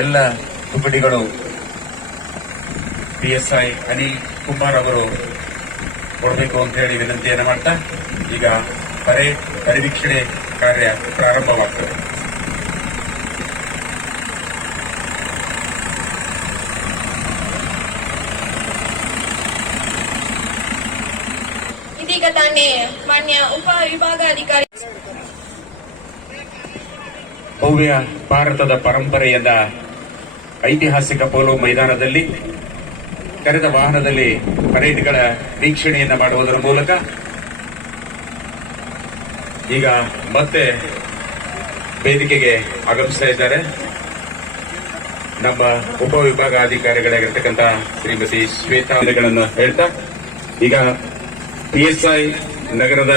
ಎಲ್ಲ ತುಕಡಿಗಳು ಪಿಎಸ್ಐ ಅನಿಲ್ ಕುಮಾರ್ ಅವರು ಕೊಡಬೇಕು ಅಂತ ಹೇಳಿ ವಿನಂತಿಯನ್ನು ಮಾಡ್ತಾ, ಈಗ ಪರೇಡ್ ಪರಿವೀಕ್ಷಣೆ ಕಾರ್ಯ ಪ್ರಾರಂಭವಾಗ್ತದೆ. ಇದೀಗ ತಾನೇ ಮಾನ್ಯ ಉಪ ವಿಭಾಗಾಧಿಕಾರಿ ಭವ್ಯ ಭಾರತದ ಪರಂಪರೆಯನ್ನ ಐತಿಹಾಸಿಕ ಪೋಲೋ ಮೈದಾನದಲ್ಲಿ ಕರೆದ ವಾಹನದಲ್ಲಿ ಪರೇಡ್ಗಳ ವೀಕ್ಷಣೆಯನ್ನು ಮಾಡುವುದರ ಮೂಲಕ ಈಗ ಮತ್ತೆ ವೇದಿಕೆಗೆ ಆಗಮಿಸ್ತಾ ಇದ್ದಾರೆ. ನಮ್ಮ ಉಪವಿಭಾಗಾಧಿಕಾರಿಗಳಾಗಿರ್ತಕ್ಕಂಥ ಶ್ರೀಮತಿ ಶ್ವೇತಾ ಅವರುಗಳನ್ನು ಹೇಳ್ತಾ, ಈಗ ಪಿಎಸ್ಐ ನಗರದ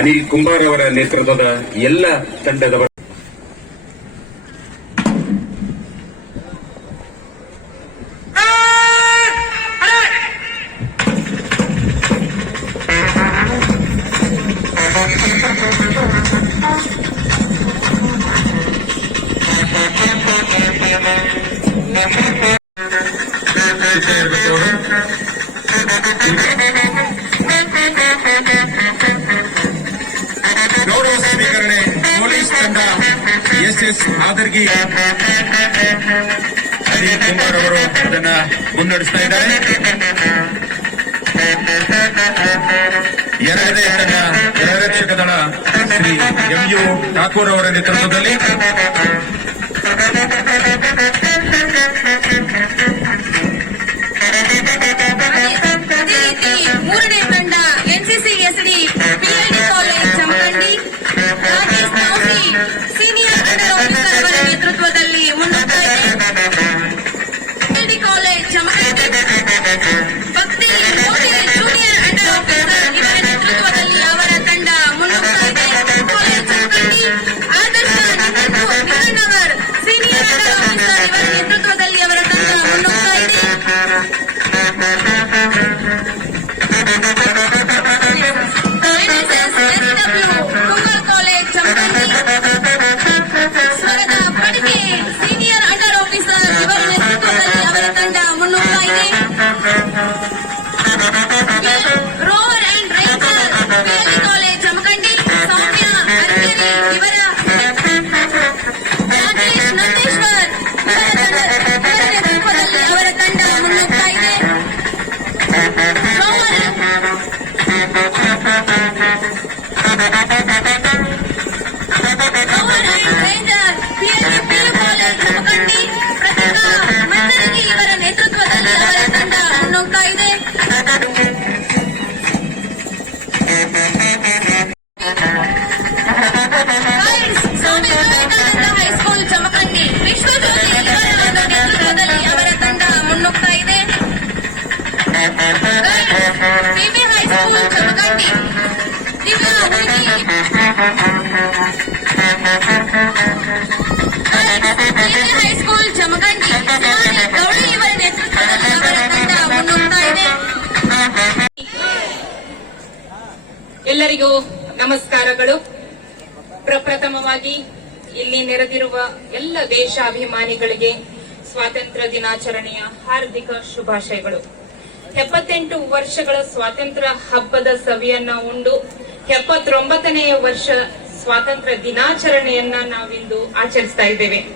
ಅನಿಲ್ ಕುಂಬಾರ್ ಅವರ ನೇತೃತ್ವದ ಎಲ್ಲ ತಂಡದವರು ಗೌರವ ಸ್ವೀಕರಣೆ ಪೊಲೀಸ್ ತಂಡ ಎಸ್ ಎಸ್ ಆದರ್ಗಿ ಅನಿಲ್ ಕುಮಾರ್ ಅವರು ಅದನ್ನ ಮುನ್ನಡೆಸ್ತಾ ಇದ್ದಾರೆ. ಎರಡನೇ ತಂಡ ಗೃಹರಕ್ಷಕ ದಳ ಶ್ರೀ ಎಂ ಯು ಠಾಕೂರ್ ಅವರ ನೇತೃತ್ವದಲ್ಲಿ. ಮೂರನೇ rover and ranger PLD high school ಎಲ್ಲರಿಗೂ ನಮಸ್ಕಾರಗಳು. ಪ್ರಪ್ರಥಮವಾಗಿ ಇಲ್ಲಿ ನೆರೆದಿರುವ ಎಲ್ಲ ದೇಶಾಭಿಮಾನಿಗಳಿಗೆ ಸ್ವಾತಂತ್ರ್ಯ ದಿನಾಚರಣೆಯ ಹಾರ್ದಿಕ ಶುಭಾಶಯಗಳು. ಎಪ್ಪತ್ತೆಂಟು ವರ್ಷಗಳ ಸ್ವಾತಂತ್ರ್ಯ ಹಬ್ಬದ ಸವಿಯನ್ನ ಉಂಡು ಎಪ್ಪತ್ತೊಂಬತ್ತನೆಯ ವರ್ಷ ಸ್ವಾತಂತ್ರ್ಯ ದಿನಾಚರಣೆಯನ್ನ ನಾವಿಂದು ಆಚರಿಸ್ತಾ ಇದ್ದೇವೆ.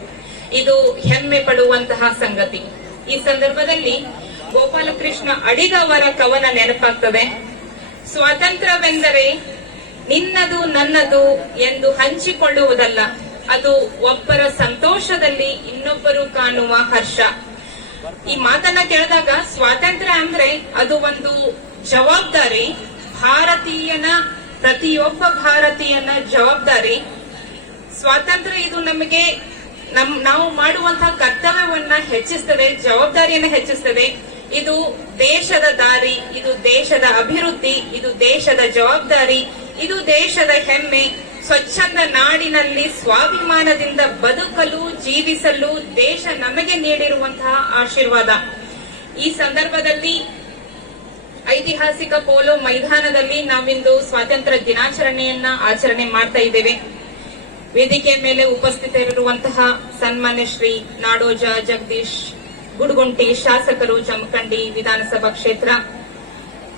ಇದು ಹೆಮ್ಮೆ ಪಡುವಂತಹ ಸಂಗತಿ. ಈ ಸಂದರ್ಭದಲ್ಲಿ ಗೋಪಾಲಕೃಷ್ಣ ಅಡಿಗ ಅವರ ಕವನ ನೆನಪಾಗ್ತದೆ. ಸ್ವಾತಂತ್ರ್ಯವೆಂದರೆ ನಿನ್ನದು ನನ್ನದು ಎಂದು ಹಂಚಿಕೊಳ್ಳುವುದಲ್ಲ. ಅದು ಒಬ್ಬರ ಸಂತೋಷದಲ್ಲಿ ಇನ್ನೊಬ್ಬರು ಕಾಣುವ ಹರ್ಷ. ಈ ಮಾತನ್ನ ಕೇಳಿದಾಗ ಸ್ವಾತಂತ್ರ್ಯ ಅಂದ್ರೆ ಅದು ಒಂದು ಜವಾಬ್ದಾರಿ ಭಾರತೀಯನ ಪ್ರತಿಯೊಬ್ಬ ಭಾರತೀಯನ ಜವಾಬ್ದಾರಿ, ಸ್ವಾತಂತ್ರ್ಯ ಇದು ನಮಗೆ, ನಮ್, ನಾವು ಮಾಡುವಂತಹ ಕರ್ತವ್ಯವನ್ನ ಹೆಚ್ಚಿಸ್ತದೆ, ಜವಾಬ್ದಾರಿಯನ್ನ ಹೆಚ್ಚಿಸ್ತದೆ. ಇದು ದೇಶದ ದಾರಿ, ಇದು ದೇಶದ ಅಭಿವೃದ್ಧಿ, ಇದು ದೇಶದ ಜವಾಬ್ದಾರಿ, ಇದು ದೇಶದ ಹೆಮ್ಮೆ. ಸ್ವಚ್ಛಂದ ನಾಡಿನಲ್ಲಿ ಸ್ವಾಭಿಮಾನದಿಂದ ಬದುಕಲು, ಜೀವಿಸಲು ದೇಶ ನಮಗೆ ನೀಡಿರುವಂತಹ ಆಶೀರ್ವಾದ. ಈ ಸಂದರ್ಭದಲ್ಲಿ ಐತಿಹಾಸಿಕ ಪೋಲೋ ಮೈದಾನದಲ್ಲಿ ನಾವಿಂದು ಸ್ವಾತಂತ್ರ್ಯ ದಿನಾಚರಣೆಯನ್ನ ಆಚರಣೆ ಮಾಡ್ತಾ ಇದ್ದೇವೆ. ವೇದಿಕೆ ಮೇಲೆ ಉಪಸ್ಥಿತರಿರುವಂತಹ ಸನ್ಮಾನ್ಯ ಶ್ರೀ ನಾಡೋಜ ಜಗದೀಶ್ ಗುಡಗುಂಟಿ ಶಾಸಕರು ಜಮಖಂಡಿ ವಿಧಾನಸಭಾ ಕ್ಷೇತ್ರ.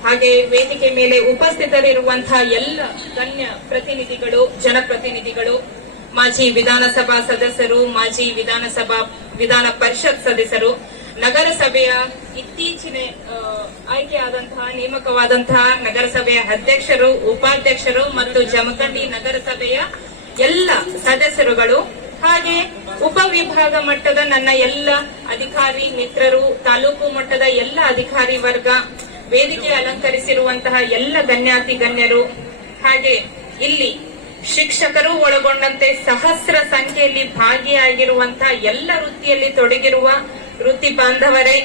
ಹಾಗೆ ವೇದಿಕೆ ಮೇಲೆ ಉಪಸ್ಥಿತರಿರುವಂತಹ ಎಲ್ಲ ಗಣ್ಯ ಪ್ರತಿನಿಧಿಗಳು, ಜನಪ್ರತಿನಿಧಿಗಳು, ಮಾಜಿ ವಿಧಾನಸಭಾ ಸದಸ್ಯರು, ಮಾಜಿ ವಿಧಾನಸಭಾ ವಿಧಾನ ಪರಿಷತ್ ಸದಸ್ಯರು ನಗರಸಭೆಯ ಇತ್ತೀಚಿನ ಆಯ್ಕೆ ಆಯ್ಕೆಯಾದಂತಹ, ನೇಮಕವಾದಂತಹ ನಗರಸಭೆಯ ಅಧ್ಯಕ್ಷರು, ಉಪಾಧ್ಯಕ್ಷರು ಮತ್ತು ಜಮಖಂಡಿ ನಗರಸಭೆಯ ಎಲ್ಲ ಸದಸ್ಯರುಗಳು ಹಾಗೆ ಉಪವಿಭಾಗ ಮಟ್ಟದ ನನ್ನ ಎಲ್ಲ ಅಧಿಕಾರಿ ಮಿತ್ರರು, ತಾಲೂಕು ಮಟ್ಟದ ಎಲ್ಲ ಅಧಿಕಾರಿ ವರ್ಗ, ವೇದಿಕೆ ಅಲಂಕರಿಸಿರುವಂತಹ ಎಲ್ಲ ಗಣ್ಯಾತಿ ಗಣ್ಯರು, ಹಾಗೆ ಇಲ್ಲಿ ಶಿಕ್ಷಕರು ಒಳಗೊಂಡಂತೆ ಸಹಸ್ರ ಸಂಖ್ಯೆಯಲ್ಲಿ ಭಾಗಿಯಾಗಿರುವಂತಹ ಎಲ್ಲ ವೃತ್ತಿಯಲ್ಲಿ ತೊಡಗಿರುವ ருத்தி பாந்தவரை